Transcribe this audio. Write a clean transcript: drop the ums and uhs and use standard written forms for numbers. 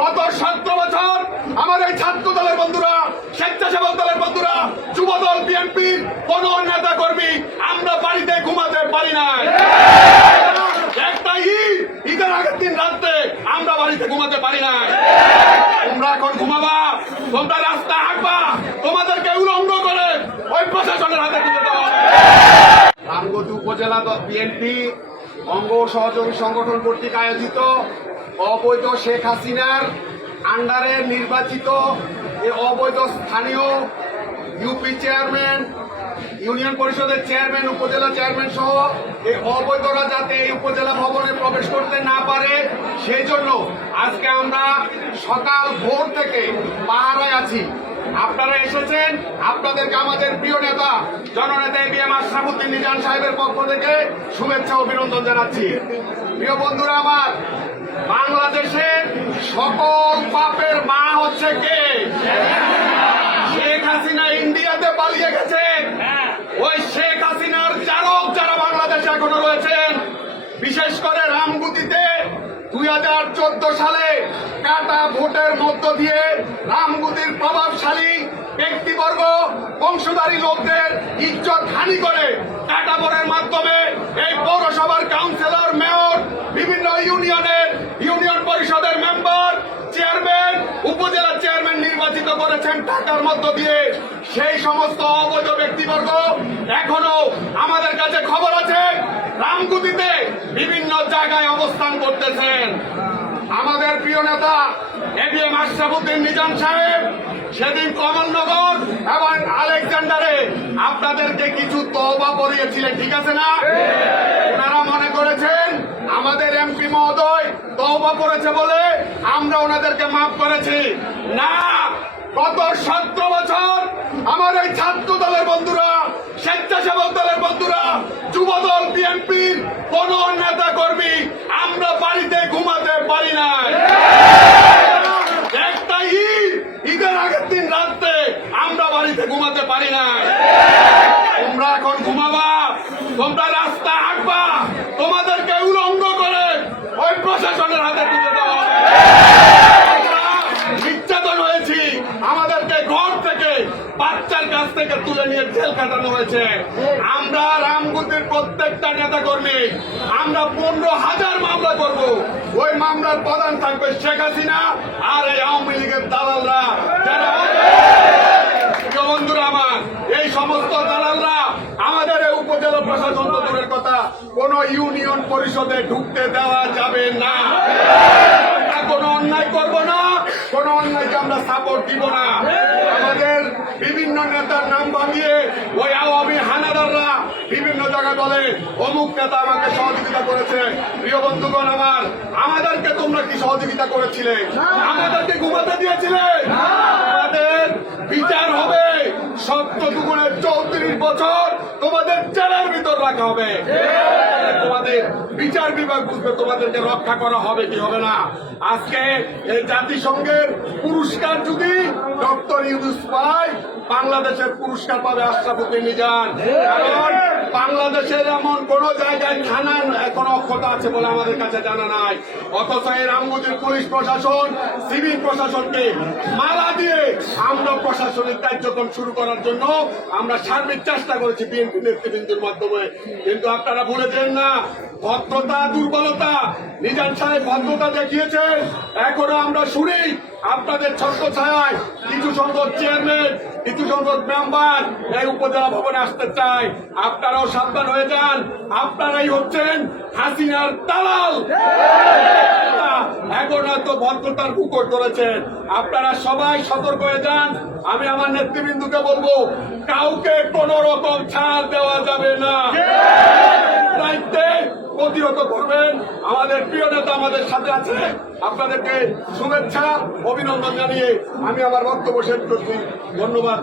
গত 17 বছর আমার এই ছাত্র দলের বন্ধুরা, স্বেচ্ছাসেবক দলের বন্ধুরা, যুব দল বিএনপির কোন নেতা কর্মী আমরা বাড়িতে ঘুমাতে পারি না। একটা ঈদের আগের দিন রাতে আমরা বাড়িতে ঘুমাতে পারি না। তোমরা এখন ঘুমাবা, তোমরা রাস্তা হাঁটবা, তোমাদেরকে উলঙ্গ করে ওই প্রশাসনের হাতে তুলে দেওয়া। রামগতি উপজেলা বিএনপি অঙ্গ সহযোগী সংগঠন কর্তৃক আয়োজিত অবৈধ শেখ হাসিনার আন্ডারে নির্বাচিত এই অবৈধ স্থানীয় ইউপি চেয়ারম্যান, ইউনিয়ন পরিষদের চেয়ারম্যান, উপজেলা চেয়ারম্যান সহ এই অবৈধরা যাতে এই উপজেলা ভবনে প্রবেশ করতে না পারে সেই জন্য আজকে আমরা সকাল ভোর থেকে পাহারায় আছি। আপনারা এসেছেন, আপনাদেরকে আমাদের প্রিয় নেতা জননেতা এবিএম আশরাফ উদ্দিন নিজান সাহেবের পক্ষ থেকে শুভেচ্ছা অভিনন্দন জানাচ্ছি। প্রিয় বন্ধুরা আমার, বাংলাদেশের সকল পাপের মা হচ্ছে কে? শেখ হাসিনা ইন্ডিয়াতে পালিয়ে গেছে। ওই শেখ হাসিনার চালক যারা বাংলাদেশে এখনো রয়েছেন, বিশেষ করে রামগুতিতে 2014 সালে কাটা ভোটের মধ্য দিয়ে রামগুতির প্রভাবশালী ব্যক্তিবর্গ, বংশধারী লোকদের ইজ্জত হানি করে কাটা ভোটের মাধ্যমে এই পৌরসভার কাউন্সিলর, মেয়র, বিভিন্ন ইউনিয়ন পরিষদের মেম্বার, চেয়ারম্যান, উপজেলা চেয়ারম্যান নির্বাচিত করেছেন টাকার মধ্য দিয়ে। সেই সমস্ত অবৈধ ব্যক্তিবর্গ এখনো আমাদের কাছে খবর আছে রামগুতিতে বিভিন্ন জায়গায় অবস্থান করতেছেন। আমাদের প্রিয় নেতা এবিএম আশরাফ উদ্দিন নিজাম সাহেব সেদিন কমলনগর এবং আলেকজান্ডারে আপনাদেরকে কিছু তওবা পড়িয়েছিলেন, ঠিক আছে না? ওনারা মনে করেছেন আমাদের এমপি মহোদয় তওবা করেছে বলে আমরা ওনাদেরকে মাফ করেছি। না, গত 17 বছর আমার এই ছাত্র দলের বন্ধুরা, স্বেচ্ছাসেবক দলের বন্ধুরা, যুব দল বিএনপির কোন নেতা কর্মী আমরা বাড়িতে ঘুমাতে পারি না। একটা ঈদের আগের দিন রাতে আমরা বাড়িতে ঘুমাতে পারি না। তোমরা এখন ঘুমাবা, তোমরা রাস্তা হাঁটবা, তোমাদেরকে উলঙ্গ করে ওই প্রশাসনের হাতে তুলে দেওয়া। নির্যাতন হয়েছি, আমাদেরকে ঘর থেকে, বাচ্চার কাছ থেকে তুলে নিয়ে জেল কাটানো হয়েছে। আমরা রামগুতির প্রত্যেকটা নেতা কর্মী আমরা 15,000 মামলা করব। ওই মামলার প্রধান থাকবে শেখ হাসিনা আর এই আওয়ামী লীগের দালালরা। বন্ধুরা আমার, এই সমস্ত দালালরা আমাদের এই উপজেলা প্রশাসন তো দূরের কথা, কোন ইউনিয়ন পরিষদে ঢুকতে দেওয়া যাবে না। আমরা কোনো অন্যায় করব না, কোন অন্যায়কে আমরা সাপোর্ট দিব না। আমাদের বিভিন্ন নেতার নাম ভাঙিয়ে ওই আওয়ামী হানাদাররা বিভিন্ন জায়গায় বলে অমুক নেতা আমাকে সহযোগিতা করেছে। প্রিয় বন্ধুগণ আমার, আমাদেরকে তোমরা কি সহযোগিতা করেছিলে? আমাদেরকে ঘুমাতে দিয়েছিলে? আমাদের বিচার হবে, 34 বছর তোমাদের জেলের ভিতর রাখা হবে। তোমাদের বিচার বিভাগ বুঝবে তোমাদেরকে রক্ষা করা হবে কি হবে না। আজকে এই জাতিসংঘের পুরস্কার যদি ডক্টর ইউনূস পায়, বাংলাদেশের পুরস্কার পাবে আশরাফ উদ্দিন নিজান। কারণ বাংলাদেশের এমন কোন জায়গায় থানা এখন অক্ষত আছে বলে আমাদের কাছে জানা নাই। অথচ এই রামগুতির পুলিশ প্রশাসন, সিভিল প্রশাসনকে মালা দিয়ে আমরা প্রশাসনিক কার্যক্রম শুরু করার জন্য আমরা সার্বিক চেষ্টা করেছি বিএনপি নেতৃবৃন্দের মাধ্যমে। কিন্তু আপনারা ভুলেছেন না, ভদ্রতা দুর্বলতা, নিজাম সাহেব ভদ্রতা দেখিয়েছেন। এখনো আমরা শুনি আপনাদের ছত্রছায়ায় কিছু সংখ্যক চেয়ারম্যান, কিছু সংখ্যক মেম্বার এই উপজেলা ভবনে আসতে চায়। আপনারাও সাবধান হয়ে যান, আপনারাই হচ্ছেন হাসিনার দালাল। এখন হয়তো ভদ্রতার কুকুর ধরেছেন, আপনারা সবাই সতর্ক হয়ে যান। আমি আমার নেতৃবৃন্দকে বলবো, কাউকে কোন রকম ছাড় দেওয়া যাবে না। দায়িত্বে প্রতিহত করবেন। আমাদের প্রিয় নেতা আমাদের সাথে আছে। আপনাদেরকে শুভেচ্ছা অভিনন্দন জানিয়ে আমি আমার বক্তব্য শেষ করছি। ধন্যবাদ।